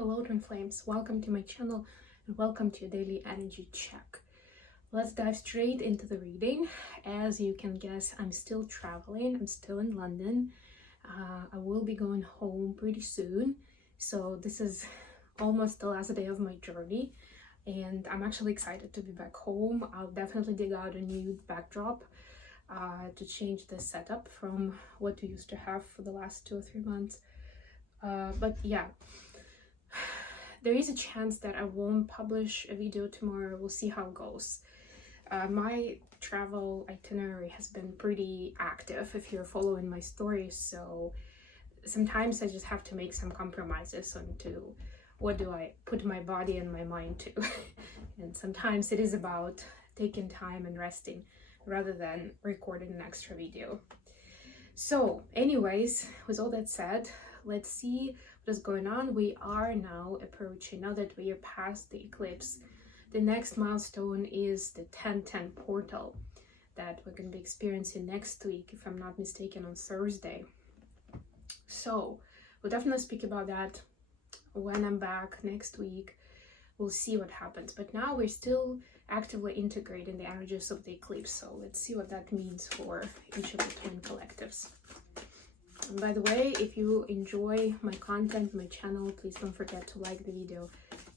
Hello twin flames, welcome to my channel and welcome to your daily energy check. Let's dive straight into the reading. As you can guess, I'm still traveling. I'm still in London. I will be going home pretty soon, so this is almost the last day of my journey and I'm actually excited to be back home. I'll definitely dig out a new backdrop to change the setup from what we used to have for the last 2 or 3 months. But yeah, there is a chance that I won't publish a video tomorrow. We'll see how it goes. My travel itinerary has been pretty active if you're following my stories, so sometimes I just have to make some compromises on to what do I put my body and my mind to. And sometimes it is about taking time and resting rather than recording an extra video. So anyways, with all that said, let's see what is going on. We are now approaching, now that we are past the eclipse, the next milestone is the 1010 portal that we're going to be experiencing next week, if I'm not mistaken, on Thursday. So we'll definitely speak about that when I'm back next week. We'll see what happens, but now we're still actively integrating the energies of the eclipse, so let's see what that means for each of the twin collectives. And by the way, if you enjoy my content, my channel, please don't forget to like the video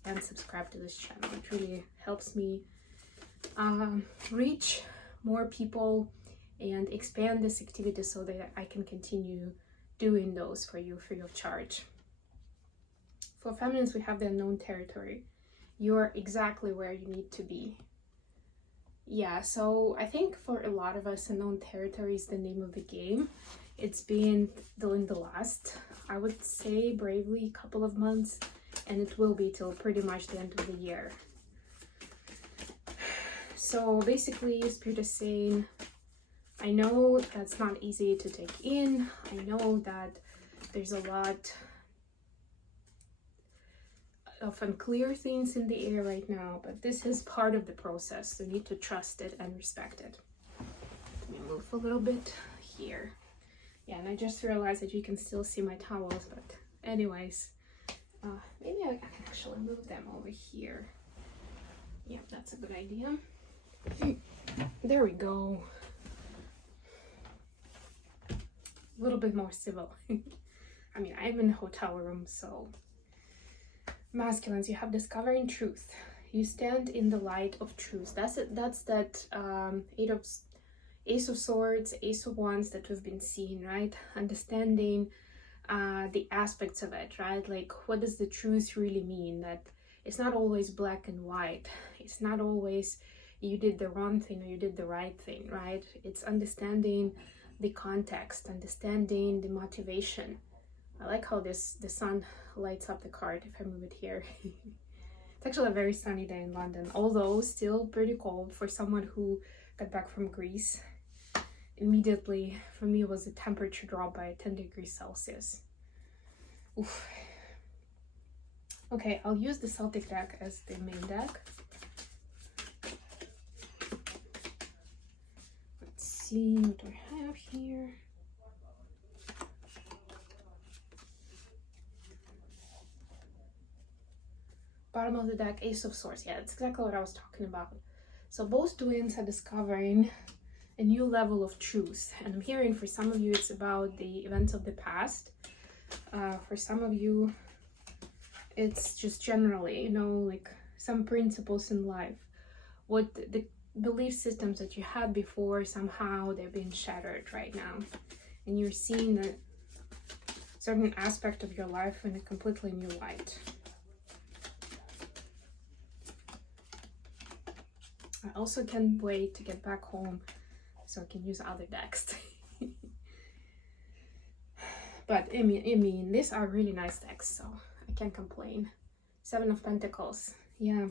and subscribe to this channel. It really helps me reach more people and expand this activity so that I can continue doing those for you free of charge. For feminines, we have the unknown territory. You're exactly where you need to be. Yeah, so I think for a lot of us, unknown territory is the name of the game. It's been during the last, I would say, bravely couple of months, and it will be till pretty much the end of the year. So basically, Spirit is saying, I know that's not easy to take in. I know that there's a lot of unclear things in the air right now, but this is part of the process. You need to trust it and respect it. Let me move a little bit here. Yeah, and I just realized that you can still see my towels, but anyways, maybe I can actually move them over here. Yeah, that's a good idea. There we go. A little bit more civil. I mean, I'm in a hotel room, so masculines, you have discovering truth. You stand in the light of truth. That's it. That's that Ace of Swords, Ace of Wands that we've been seeing, right? Understanding the aspects of it, right? Like, what does the truth really mean? That it's not always black and white. It's not always you did the wrong thing or you did the right thing, right? It's understanding the context, understanding the motivation. I like how the sun lights up the card if I move it here. It's actually a very sunny day in London, although still pretty cold for someone who got back from Greece. Immediately, for me, was the temperature drop by 10 degrees Celsius. Oof. Okay, I'll use the Celtic deck as the main deck. Let's see, what do I have here? Bottom of the deck, Ace of Swords. Yeah, that's exactly what I was talking about. So both twins are discovering a new level of truth, and I'm hearing for some of you it's about the events of the past. For some of you it's just generally, you know, like some principles in life. What the belief systems that you had before, somehow they're being shattered right now, and you're seeing a certain aspect of your life in a completely new light. I also can't wait to get back home so I can use other decks. But I mean, these are really nice decks, so I can't complain. 7 of Pentacles. Yeah,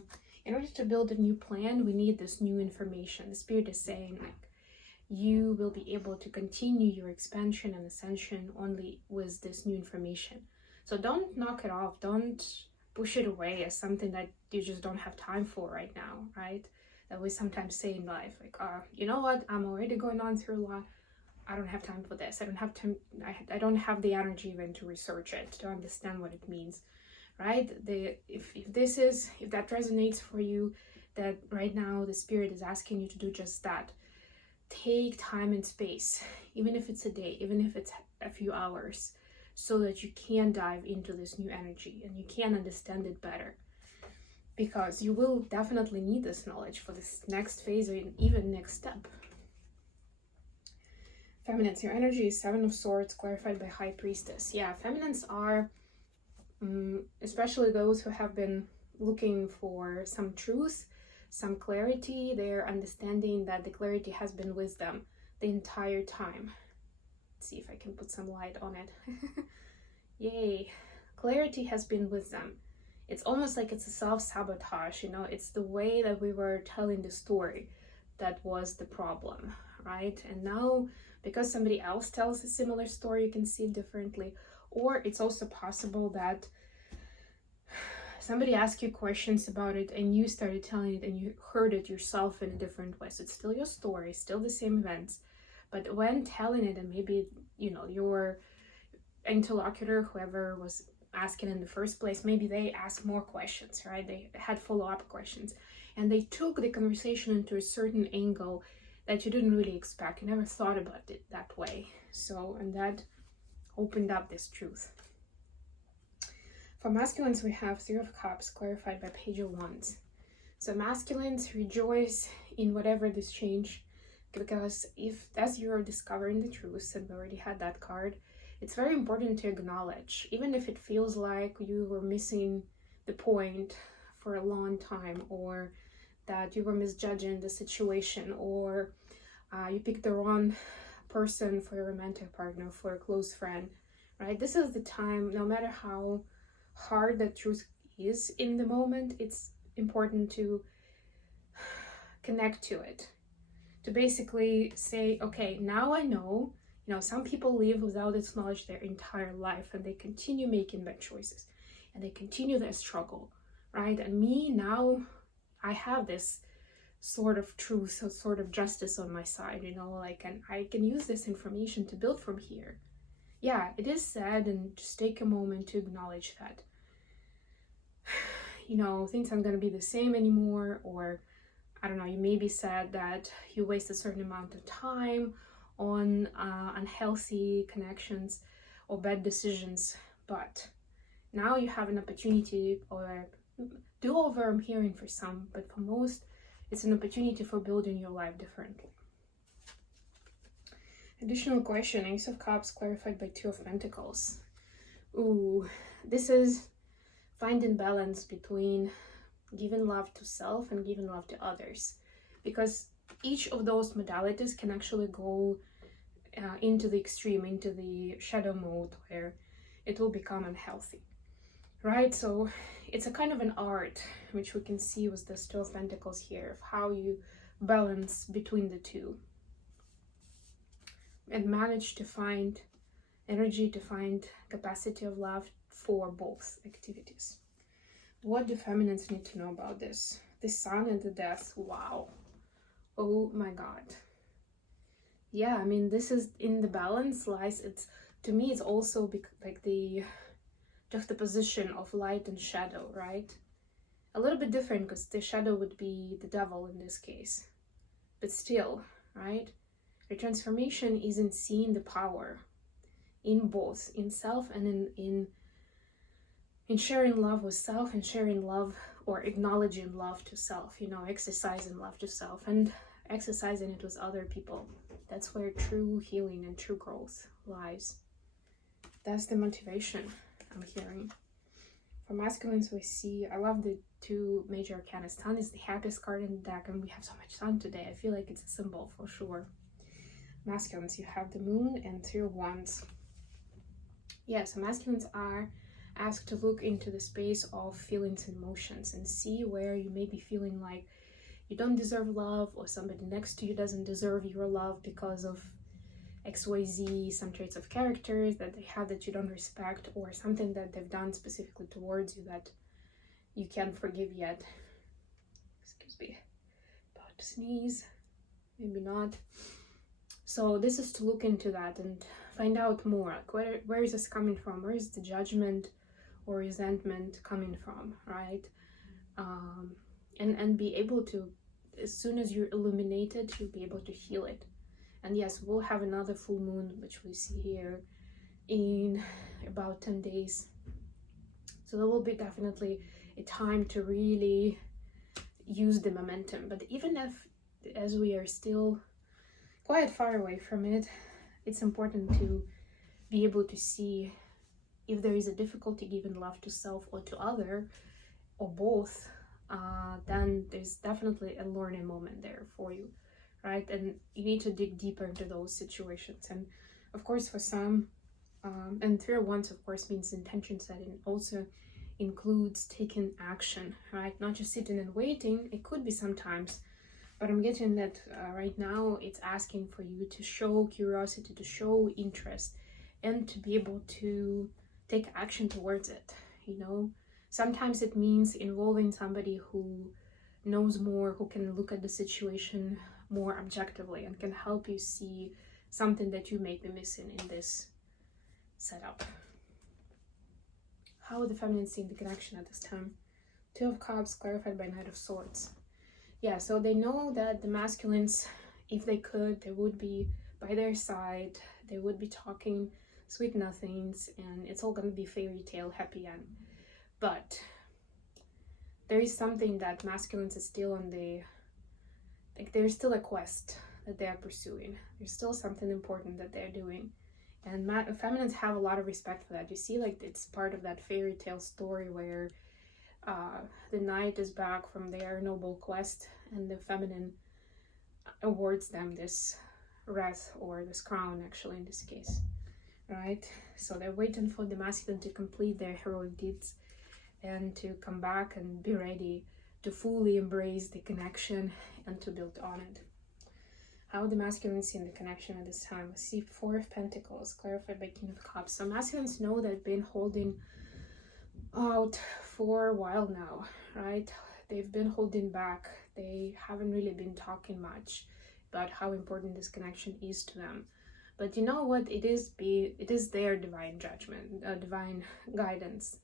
in order to build a new plan, we need this new information. The Spirit is saying, like, you will be able to continue your expansion and ascension only with this new information. So don't knock it off. Don't push it away as something that you just don't have time for right now, right? That we sometimes say in life, like, you know what, I'm already going on through a lot. I don't have time for this. I don't have time. I don't have the energy even to research it, to understand what it means. right? If that resonates for you, that right now the spirit is asking you to do just that. Take time and space, even if it's a day, even if it's a few hours, so that you can dive into this new energy and you can understand it better, because you will definitely need this knowledge for this next phase or even next step. Feminines, your energy is Seven of Swords, clarified by High Priestess. Yeah, feminines are especially those who have been looking for some truth, some clarity. They're understanding that the clarity has been with them the entire time. Let's see if I can put some light on it. Yay, clarity has been with them. It's almost like it's a self-sabotage, you know, it's the way that we were telling the story that was the problem, right? And now, because somebody else tells a similar story, you can see it differently. Or it's also possible that somebody asked you questions about it and you started telling it and you heard it yourself in a different way. So it's still your story, still the same events. But when telling it, and maybe, you know, your interlocutor, whoever was asking in the first place, maybe they asked more questions, right? They had follow-up questions. And they took the conversation into a certain angle that you didn't really expect. You never thought about it that way. So, and that opened up this truth. For masculines, we have Three of Cups, clarified by Page of Wands. So masculines, rejoice in whatever this change, because if as you're discovering the truth, and we already had that card, it's very important to acknowledge, even if it feels like you were missing the point for a long time, or that you were misjudging the situation, or you picked the wrong person for your romantic partner, for a close friend, right? This is the time, no matter how hard that truth is in the moment, it's important to connect to it, to basically say, okay, now I know, you know, some people live without this knowledge their entire life, and they continue making bad choices and they continue their struggle, right? And me, now I have this sort of truth, a sort of justice on my side, you know, like, and I can use this information to build from here. Yeah, it is sad, and just take a moment to acknowledge that, you know, things aren't going to be the same anymore, or I don't know, you may be sad that you waste a certain amount of time on unhealthy connections or bad decisions, but now you have an opportunity, or do-over I'm hearing for some, but for most, it's an opportunity for building your life differently. Additional question, Ace of Cups, clarified by Two of Pentacles. Ooh, this is finding balance between giving love to self and giving love to others, because each of those modalities can actually go into the extreme, into the shadow mode, where it will become unhealthy, right? So it's a kind of an art, which we can see with the Two of Pentacles here, of how you balance between the two and manage to find energy, to find capacity of love for both activities. What do feminines need to know about this? The Sun and the Death. Wow. Oh my God. Yeah, I mean, this is in the balance lies. It's, to me, it's also like the juxtaposition of light and shadow, right? A little bit different, because the shadow would be the devil in this case, but still, right? The transformation is in seeing the power in both, in self and in sharing love with self, and sharing love or acknowledging love to self, you know, exercising love to self and exercising it with other people. That's where true healing and true growth lies. That's the motivation I'm hearing. For masculines, we see, I love the two major arcana. Sun is the happiest card in the deck, and we have so much sun today. I feel like it's a symbol for sure. Masculines, you have the Moon and Three of Wands. Yeah, so masculines are asked to look into the space of feelings and emotions and see where you may be feeling like you don't deserve love, or somebody next to you doesn't deserve your love because of XYZ, some traits of characters that they have that you don't respect, or something that they've done specifically towards you that you can't forgive yet. Excuse me, about to sneeze, maybe not. So this is to look into that and find out more, like where is this coming from? Where is the judgment or resentment coming from, right? And be able to, as soon as you're illuminated, you'll be able to heal it. And yes, we'll have another full moon, which we see here in about 10 days. So there will be definitely a time to really use the momentum. But even if, as we are still quite far away from it, it's important to be able to see if there is a difficulty giving love to self or to other, or both, then there's definitely a learning moment there for you, right? And you need to dig deeper into those situations. And of course, for some, and 3 of Wands, of course, means intention setting, also includes taking action, right? Not just sitting and waiting. It could be sometimes, but I'm getting that right now it's asking for you to show curiosity, to show interest, and to be able to take action towards it, you know? Sometimes it means involving somebody who knows more, who can look at the situation more objectively and can help you see something that you may be missing in this setup. How would the feminine see the connection at this time? 2 of Cups clarified by Knight of Swords. Yeah, so they know that the masculines, if they could, they would be by their side, they would be talking sweet nothings, and it's all gonna be fairy tale happy end. But there is something that masculines is still on the, like, there's still a quest that they are pursuing. There's still something important that they're doing. And feminines have a lot of respect for that. You see, like, it's part of that fairy tale story where the knight is back from their noble quest, and the feminine awards them this wreath, or this crown, actually, in this case, right? So they're waiting for the masculine to complete their heroic deeds and to come back and be ready to fully embrace the connection and to build on it. How the masculines see in the connection at this time? I see 4 of Pentacles clarified by King of Cups. So masculines know they've been holding out for a while now, right? They've been holding back. They haven't really been talking much about how important this connection is to them. But you know what? It is their divine judgment, divine guidance.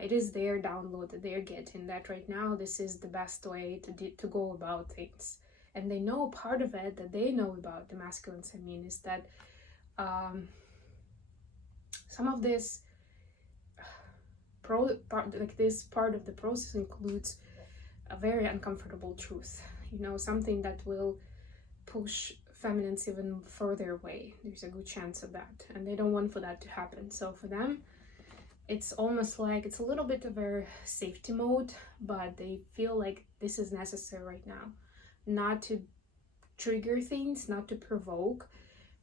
It is their download that they're getting, that right now this is the best way to go about things. And they know part of it that they know about the masculines, I mean, is that some of this this part of the process includes a very uncomfortable truth, you know, something that will push feminines even further away. There's a good chance of that, and they don't want for that to happen. So for them, it's almost like it's a little bit of a safety mode, but they feel like this is necessary right now, not to trigger things, not to provoke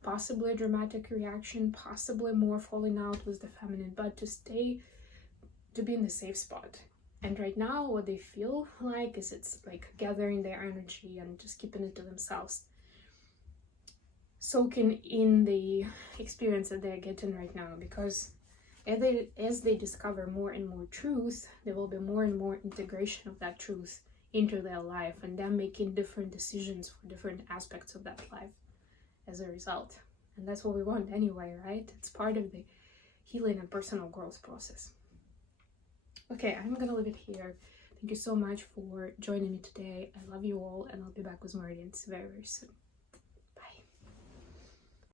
possibly a dramatic reaction, possibly more falling out with the feminine, but to be in the safe spot. And right now what they feel like is it's like gathering their energy and just keeping it to themselves, soaking in the experience that they're getting right now, because as they discover more and more truth, there will be more and more integration of that truth into their life, and them making different decisions for different aspects of that life as a result. And that's what we want anyway, right? It's part of the healing and personal growth process. Okay, I'm gonna leave it here. Thank you so much for joining me today. I love you all, and I'll be back with more readings very, very soon.